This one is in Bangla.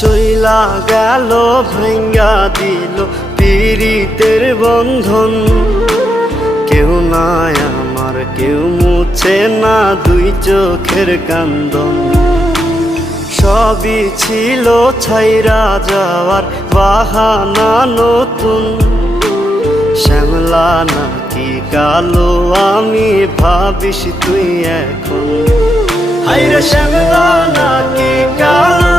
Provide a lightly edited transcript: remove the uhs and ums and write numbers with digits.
চইলা গেল ভাঙ্গা দিল পীড়িতের বন্ধন। কেউ নাই আমার, কেউ মুছে না দুই চোখের কান্দন। সবই ছিল ছাইরা যাওয়ার বাহানা নতুন। শ্যামলা নাকি কালো আমি ভাবিস তুই এখন। হায়রে শ্যামলা নাকি কালো